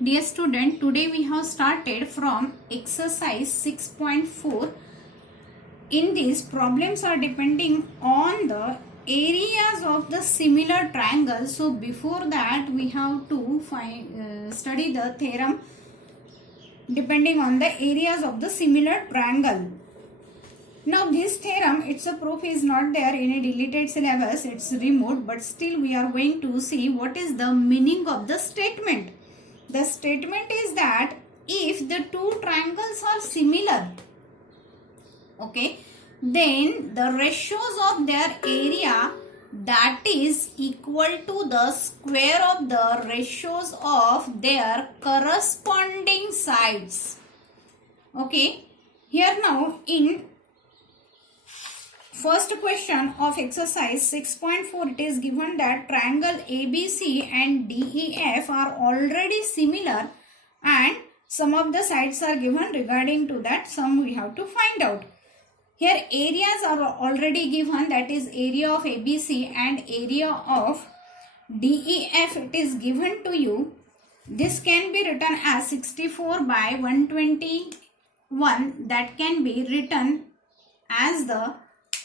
Dear student, today we have started from exercise 6.4. In these, problems are depending on the areas of the similar triangle. So before that we have to study the theorem depending on the areas of the similar triangle. Now this theorem, its a proof is not there in a deleted syllabus, it's removed, but still we are going to see what is the meaning of the statement. The statement is that if the two triangles are similar, okay, then the ratios of their area that is equal to the square of the ratios of their corresponding sides. Okay, here now in first question of exercise 6.4, it is given that triangle ABC and DEF are already similar and some of the sides are given. Regarding to that, some we have to find out. Here areas are already given, that is area of ABC and area of DEF, it is given to you. This can be written as 64 by 121, that can be written as the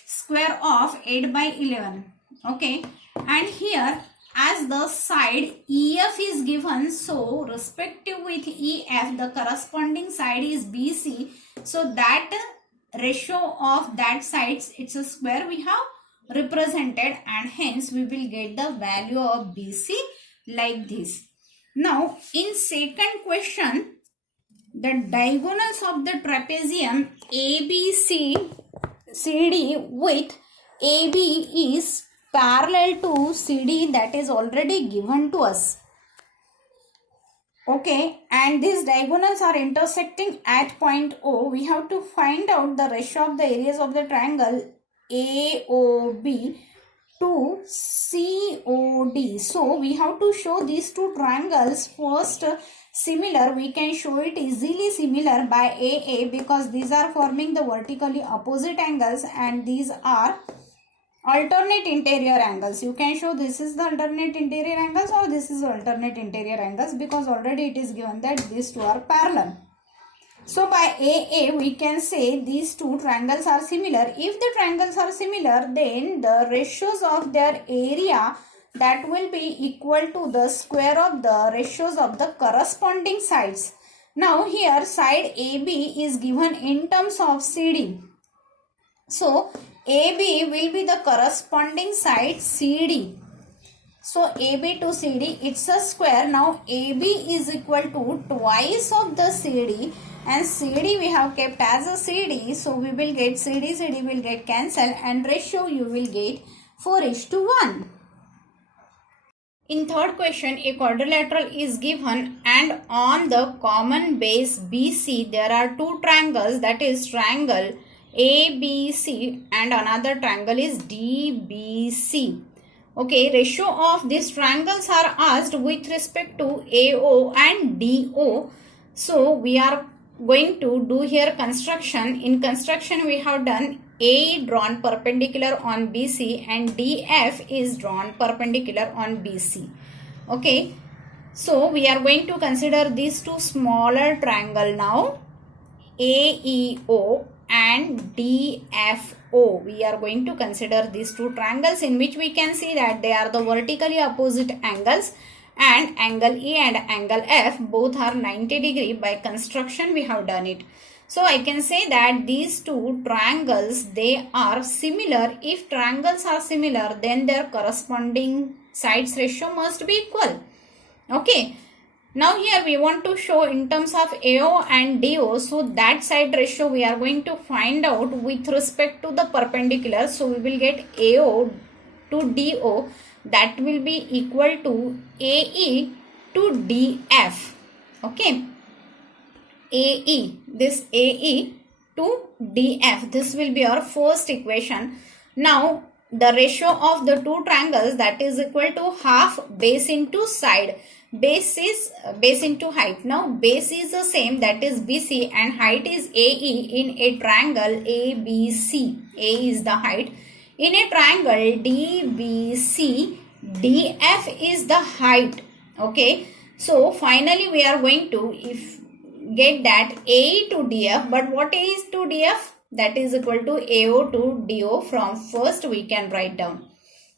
square of 8 by 11. Okay, and here as the side EF is given, so respective with EF the corresponding side is BC, so that ratio of that sides, it's a square we have represented, and hence we will get the value of BC like this. Now in second question, the diagonals of the trapezium ABC CD with AB is parallel to CD, that is already given to us. Okay, and these diagonals are intersecting at point O. We have to find out the ratio of the areas of the triangle AOB to COD. So we have to show these two triangles first similar. We can show it easily similar by AA, because these are forming the vertically opposite angles and these are alternate interior angles. You can show this is the alternate interior angles or this is alternate interior angles, because already it is given that these two are parallel. So by AA we can say these two triangles are similar. If the triangles are similar, then the ratios of their area that will be equal to the square of the ratios of the corresponding sides. Now here side AB is given in terms of CD. So AB will be the corresponding side CD. So AB to CD, it's a square. Now AB is equal to twice of the CD, and CD we have kept as a CD. So we will get CD will get cancelled, and ratio you will get 4:1. In third question, a quadrilateral is given and on the common base BC there are two triangles, that is triangle ABC and another triangle is DBC. Okay, ratio of these triangles are asked with respect to AO and DO. So we are going to do here construction. In construction we have done A drawn perpendicular on BC and DF is drawn perpendicular on BC. Okay, so we are going to consider these two smaller triangle now, AEO and DFO. We are going to consider these two triangles in which we can see that they are the vertically opposite angles, and angle E and angle F both are 90 degree. By construction we have done it. So I can say that these two triangles, they are similar. If triangles are similar, then their corresponding sides ratio must be equal. Okay. Now here we want to show in terms of AO and DO. So that side ratio we are going to find out with respect to the perpendicular. So we will get AO to DO, that will be equal to AE to DF. Okay. AE, this AE to DF, this will be our first equation. Now the ratio of the two triangles, that is equal to half base into side. Base is base into height. Now base is the same, that is BC, and height is AE in a triangle ABC. A is the height. In a triangle DBC, DF is the height. Okay. So finally we are going to get that AE to DF, but what is to DF? That is equal to AO to DO. From first we can write down.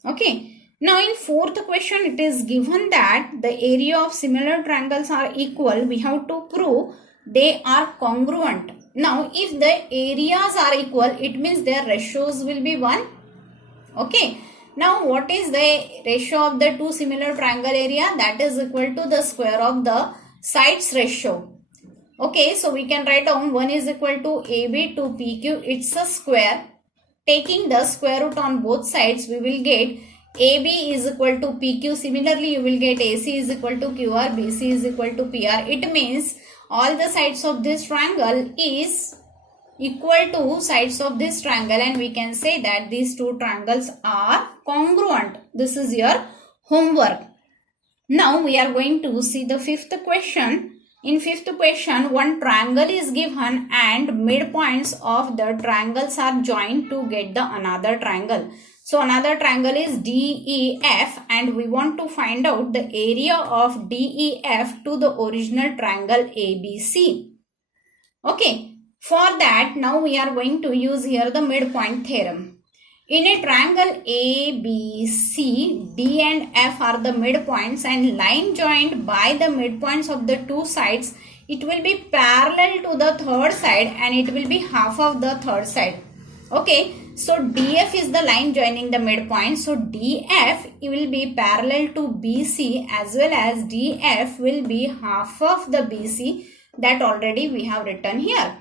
Okay. Now in fourth question it is given that the area of similar triangles are equal. We have to prove they are congruent. Now if the areas are equal, it means their ratios will be 1. Okay. Now what is the ratio of the two similar triangle area? That is equal to the square of the sides ratio. Okay, so we can write down 1 is equal to AB to PQ. It's a square. Taking the square root on both sides, we will get AB is equal to PQ. Similarly, you will get AC is equal to QR, BC is equal to PR. It means all the sides of this triangle is equal to sides of this triangle, and we can say that these two triangles are congruent. This is your homework. Now we are going to see the fifth question. In fifth question, one triangle is given and midpoints of the triangles are joined to get the another triangle. So another triangle is DEF, and we want to find out the area of DEF to the original triangle ABC. Okay, for that now we are going to use here the midpoint theorem. In a triangle ABC, D and F are the midpoints, and line joined by the midpoints of the two sides, it will be parallel to the third side and it will be half of the third side. Okay, so DF is the line joining the midpoint. So DF will be parallel to BC as well as DF will be half of the BC. That already we have written here.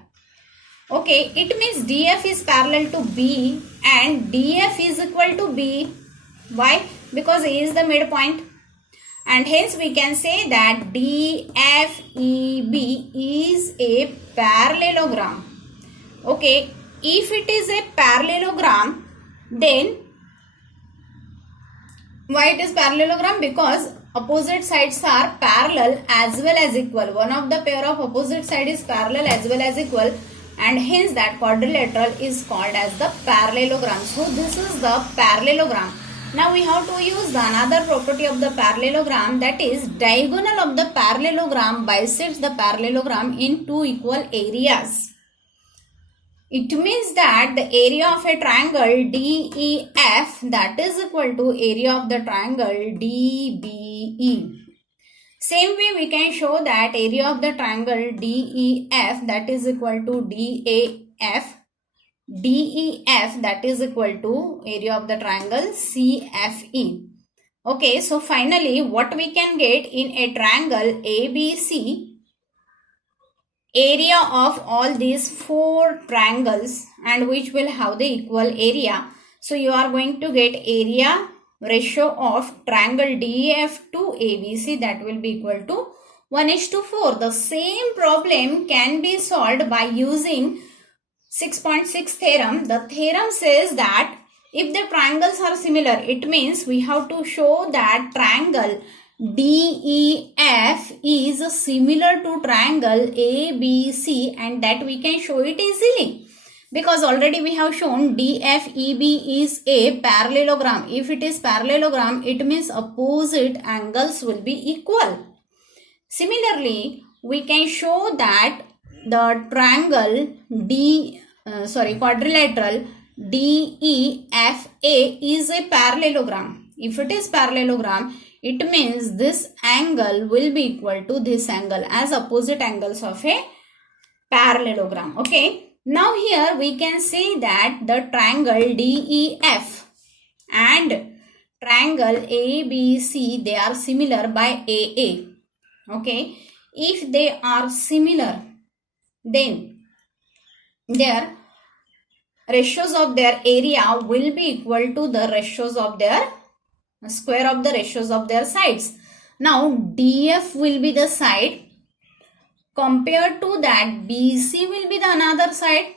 Okay, it means DF is parallel to B and DF is equal to B. Why? Because A is the midpoint, and hence we can say that DFEB is a parallelogram. Okay, if it is a parallelogram, then why it is parallelogram? Because opposite sides are parallel as well as equal. One of the pair of opposite side is parallel as well as equal, and hence that quadrilateral is called as the parallelogram. So this is the parallelogram. Now we have to use the another property of the parallelogram, that is diagonal of the parallelogram bisects the parallelogram in two equal areas. It means that the area of a triangle DEF, that is equal to area of the triangle DBE. Same way we can show that area of the triangle DEF, that is equal to DAF. DEF, that is equal to area of the triangle CFE. Okay, so finally what we can get in a triangle ABC, area of all these four triangles and which will have the equal area. So you are going to get area ratio of triangle DEF to ABC, that will be equal to 1:4. The same problem can be solved by using 6.6 theorem. The theorem says that if the triangles are similar, it means we have to show that triangle DEF is similar to triangle ABC, and that we can show it easily. Because already we have shown DFEB is a parallelogram. If it is parallelogram, it means opposite angles will be equal. Similarly, we can show that the triangle quadrilateral DEFA is a parallelogram. If it is parallelogram, it means this angle will be equal to this angle as opposite angles of a parallelogram. Okay. Now here we can say that the triangle DEF and triangle ABC, they are similar by AA. Okay. If they are similar, then their ratios of their area will be equal to the ratios of their square of the ratios of their sides. Now DF will be the side. Compared to that, BC will be the another side.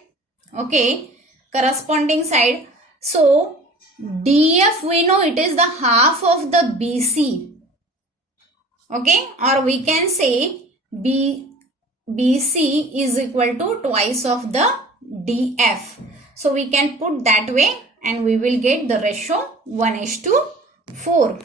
Okay, corresponding side. So DF, we know it is the half of the BC. Okay, or we can say BC is equal to twice of the DF. So we can put that way and we will get the ratio 1:4.